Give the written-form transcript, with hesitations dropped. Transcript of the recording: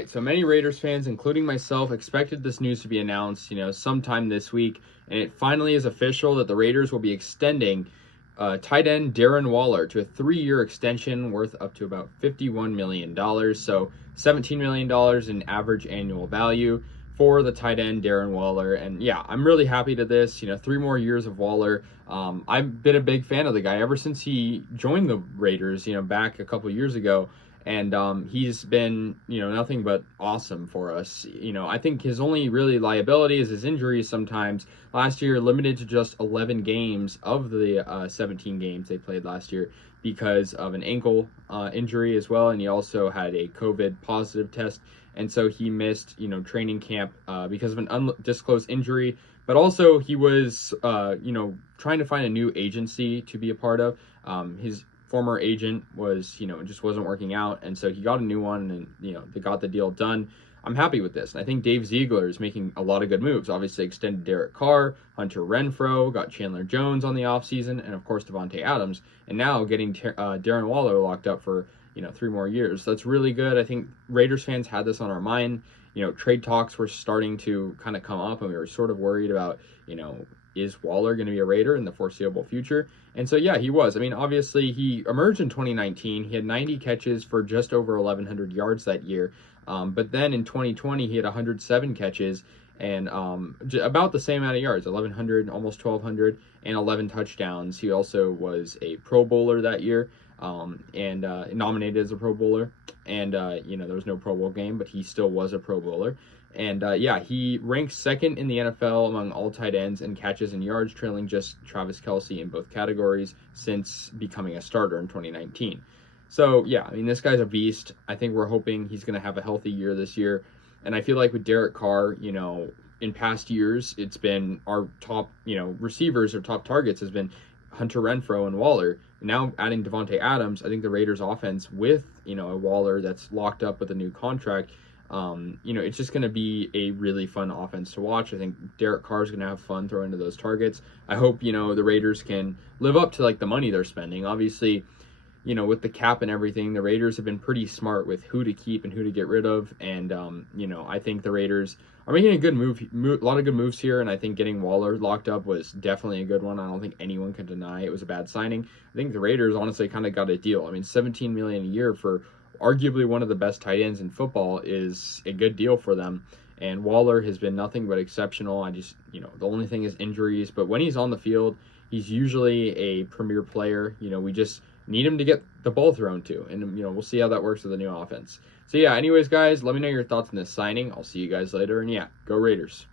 right, so many Raiders fans, including myself, expected this news to be announced, sometime this week, and it finally is official that the Raiders will be extending tight end Darren Waller to a 3-year extension worth up to about $51 million, so $17 million in average annual value for the tight end Darren Waller. And yeah, I'm really happy to this. 3 more years of Waller. I've been a big fan of the guy ever since he joined the Raiders, back a couple years ago. And he's been, nothing but awesome for us. I think his only really liability is his injuries sometimes. Last year, limited to just 11 games of the 17 games they played last year because of an ankle injury as well. And he also had a COVID positive test. And so he missed, training camp because of an undisclosed injury. But also he was, trying to find a new agency to be a part of. His former agent was, it just wasn't working out. And so he got a new one and, they got the deal done. I'm happy with this. And I think Dave Ziegler is making a lot of good moves. Obviously extended Derek Carr, Hunter Renfrow, got Chandler Jones on the offseason, and of course Davante Adams. And now getting Darren Waller locked up for, 3 more years. That's really good. I think Raiders fans had this on our mind. Trade talks were starting to kind of come up, and we were sort of worried about, is Waller going to be a Raider in the foreseeable future? And so, yeah, he was. I mean, obviously, he emerged in 2019. He had 90 catches for just over 1,100 yards that year. But then in 2020, he had 107 catches and about the same amount of yards, 1,100, almost 1,200, and 11 touchdowns. He also was a Pro Bowler that year and nominated as a Pro Bowler. And, there was no Pro Bowl game, but he still was a Pro Bowler. And, he ranks second in the NFL among all tight ends in catches and yards, trailing just Travis Kelce in both categories since becoming a starter in 2019. So, yeah, I mean, this guy's a beast. I think we're hoping he's going to have a healthy year this year. And I feel like with Derek Carr, in past years, it's been our top, receivers or top targets has been Hunter Renfrow and Waller. Now adding Davante Adams, I think the Raiders offense with, a Waller that's locked up with a new contract, it's just going to be a really fun offense to watch. I think Derek Carr is going to have fun throwing to those targets. I hope, the Raiders can live up to the money they're spending. Obviously, with the cap and everything, the Raiders have been pretty smart with who to keep and who to get rid of. And, I think the Raiders are making a good a lot of good moves here. And I think getting Waller locked up was definitely a good one. I don't think anyone can deny it was a bad signing. I think the Raiders honestly kind of got a deal. I mean, $17 million a year for arguably one of the best tight ends in football is a good deal for them. And Waller has been nothing but exceptional. I just, the only thing is injuries. But when he's on the field, he's usually a premier player. We just need him to get the ball thrown to. And, we'll see how that works with the new offense. So, yeah, anyways, guys, let me know your thoughts on this signing. I'll see you guys later. And, yeah, go Raiders.